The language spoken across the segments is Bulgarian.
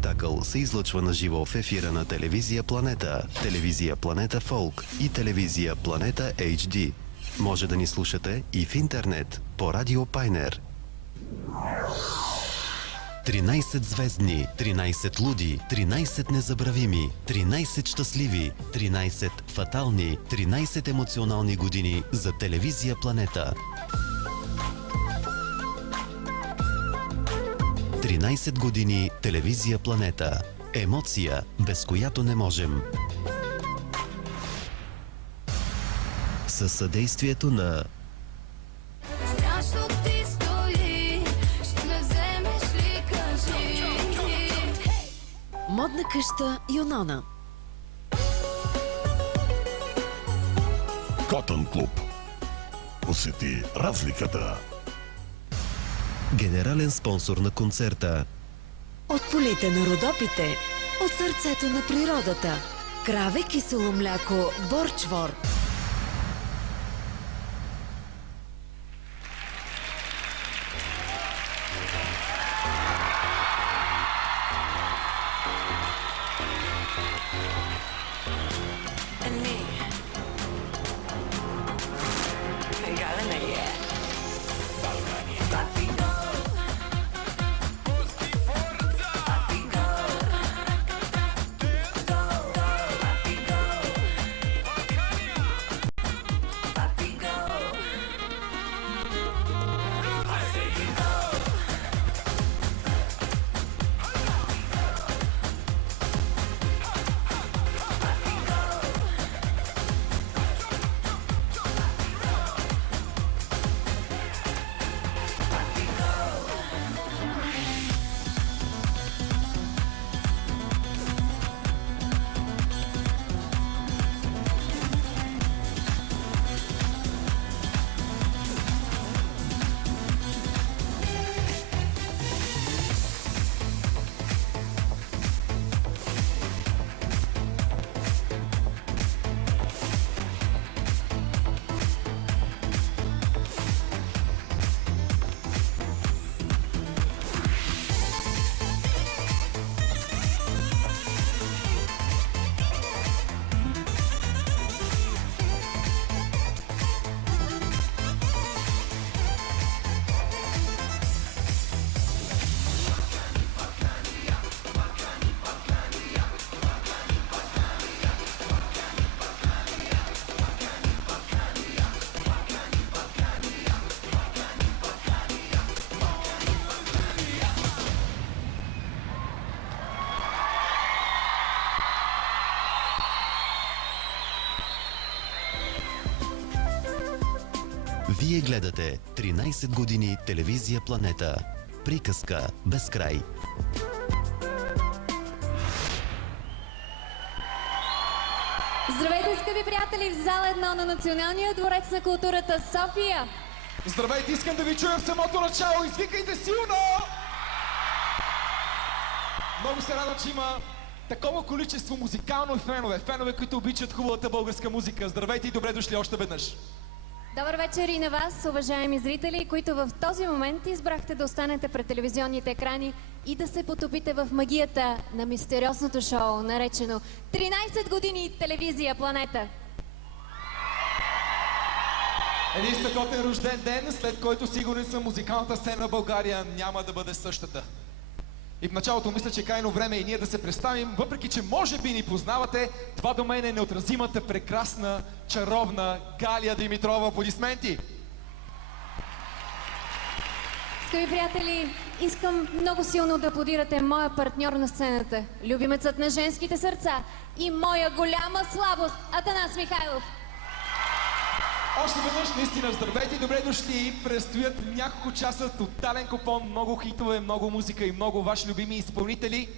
спектакъл се излъчва на живо в ефира на телевизия Планета, телевизия Планета Фолк и телевизия Планета HD. Може да ни слушате и в интернет по Радио Пайнер. 13 звездни, 13 луди, 13 незабравими, 13 щастливи, 13 фатални, 13 емоционални години за телевизия Планета. 13 години телевизия Планета. Емоция, без която не можем. Със съдействието на Модна къща Юнона. Котън клуб. Усети разликата. генерален спонсор на концерта. От полите на Родопите, от сърцето на природата. Краве кисело мляко Борчвор. Вие гледате 13 години телевизия Планета. Приказка без край. Здравейте, скъпи приятели, в зала 1 на Националния дворец на културата София. Здравейте, искам да ви чуя в самото начало. Извикайте силно! Много се радвам, че има такова количество музикално фенове. Фенове, които обичат хубавата българска музика. Здравейте и добре дошли още веднъж. Добър вечер и на вас, уважаеми зрители, които в този момент избрахте да останете пред телевизионните екрани и да се потопите в магията на мистериозното шоу, наречено 13 години телевизия Планета. Един страхотен рожден ден, след който сигурен съм музикалната сцена в България няма да бъде същата. И в началото мисля, че крайно време и ние да се представим, въпреки че може би ни познавате, това до мен е неотразимата, прекрасна, чаровна Галия Димитрова. Аплодисменти! Скъпи приятели, искам много силно да аплодирате моя партньор на сцената, любимецът на женските сърца и моя голяма слабост, Атанас Михайлов. Още веднъж наистина здравейте и добре дошли. Предстоят няколко часа тотален купон, много хитове, много музика и много ваши любими изпълнители.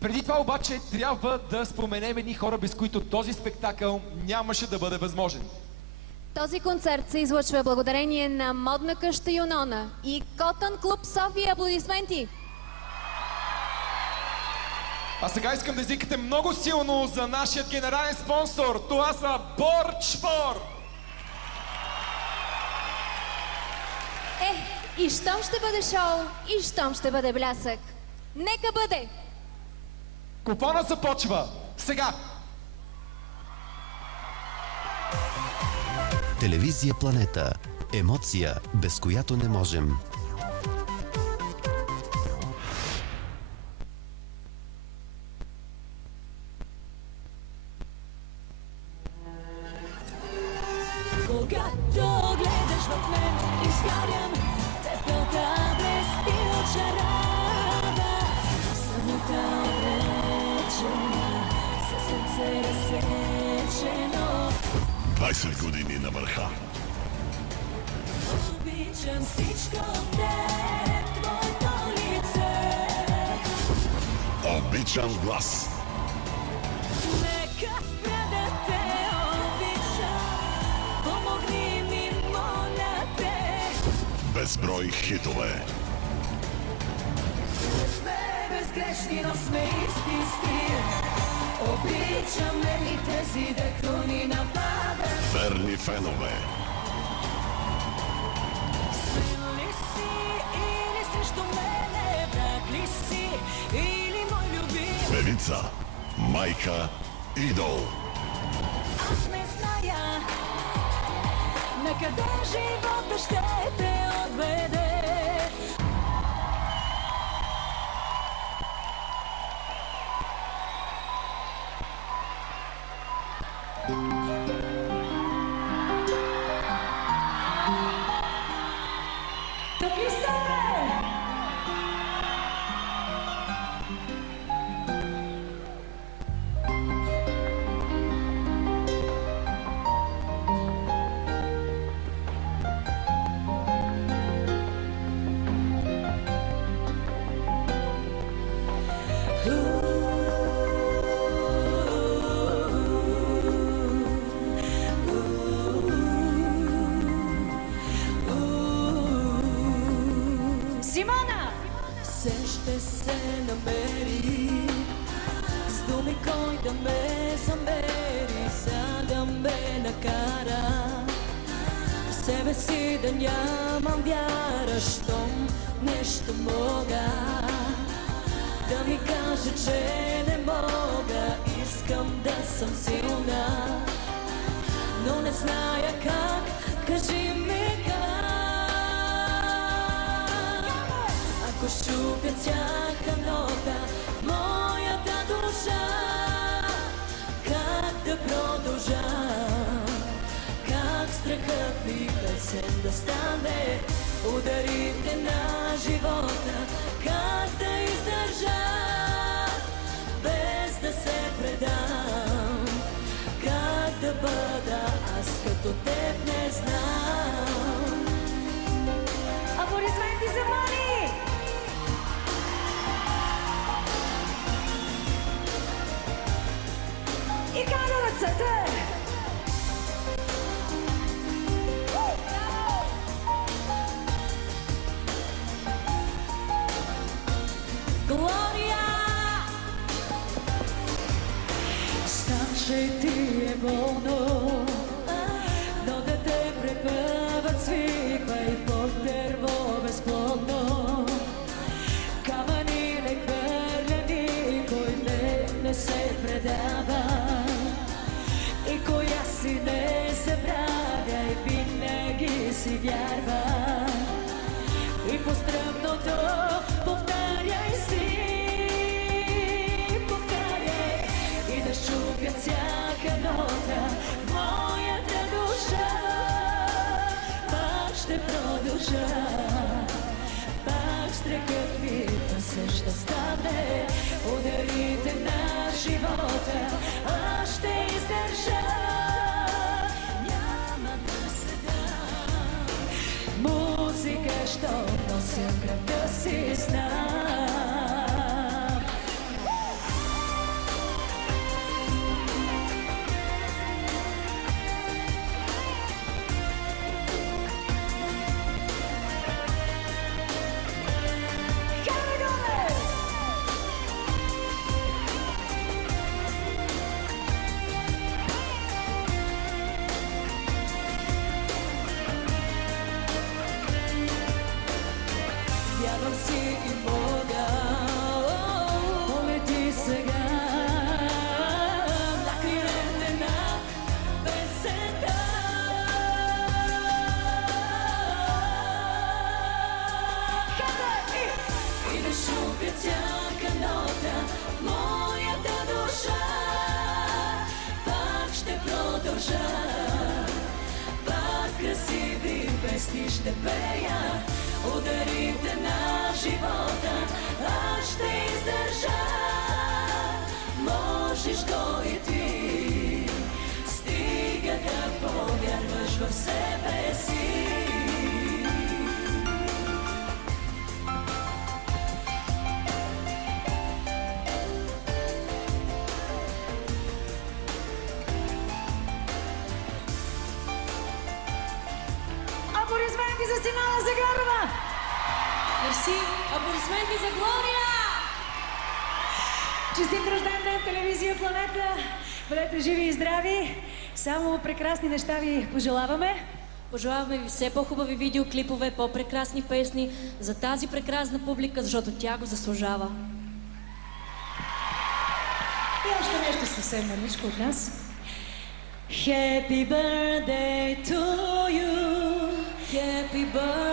Преди това обаче трябва да споменем едни хора, без които този спектакъл нямаше да бъде възможен. Този концерт се излъчва благодарение на Модна къща Юнона и Котън клуб София. Аплодисменти! А сега искам да извикате много силно за нашия генерален спонсор. Това са Борчвор! И щом ще бъде шоу, и щом ще бъде блясък. Нека бъде! Купона започва сега! Телевизия Планета. Емоция, без която не можем. Когато гледаш в мен, изгарям, пепелта блести от шарада. Самота обречена, със сърце разсечено. 20 години на върха. Обичам всичко от теб, твоето лице. Обичам глас. Нека спря да те обичам, помогни ми, моля те. Безброй хитове. Сме безгрешни, но сме истински. Обичаме и тези, дето ни нападат. Верни фенове. Смели си или срещу мене, враг ли си или мой любим? Певица. Майка. Идол. Аз не зная на къде живота ще те отведе. Тук ли сте? Симона! Все ще се намери с думи кой да ме замери, за да ме накара в себе си да нямам вяра, щом нещо мога да ми каже, че не мога. Искам да съм силна, но не зная как. Кажи ми как. Ако щупя всяка нота в моята душа, как да продължа? Как страхът ми песен да стане ударите на живота? Как да издържа без да се предам? Как да бъда аз като теб не знам? Аплодисменти за Мани! И кара ръцете! Глория! Знам, че ти е болно, но да те препъват свиквай под дърво безплодно. Камъни не хвърля никой, не се предава. И коя си не забравя и винаги си вярва. И постръмното повтаряй си, повтаряй. И да щупят всяка нота в моята душа. Пак ще продължа, пак страхът ми пъсък ще стане ударите на живота. Аз ще издържа, няма да се дам. Музика, що нося кръвта си, знам. Вярвам си и издържа. Пак красиви песни ще пея, ударите на живота, аз ще издържа. Можеш го и ти, стига да повярваш в себе си. Аплодисменти за Симона Загорова! Мерси, аплодисменти за Глория! Честит рожден ден, телевизия Планета! Бъдете живи и здрави! Само прекрасни неща ви пожелаваме. Пожелаваме ви все по-хубави видеоклипове, по-прекрасни песни за тази прекрасна публика, защото тя го заслужава. И още нещо съвсем мъничко от нас. Happy birthday to you! Happy birthday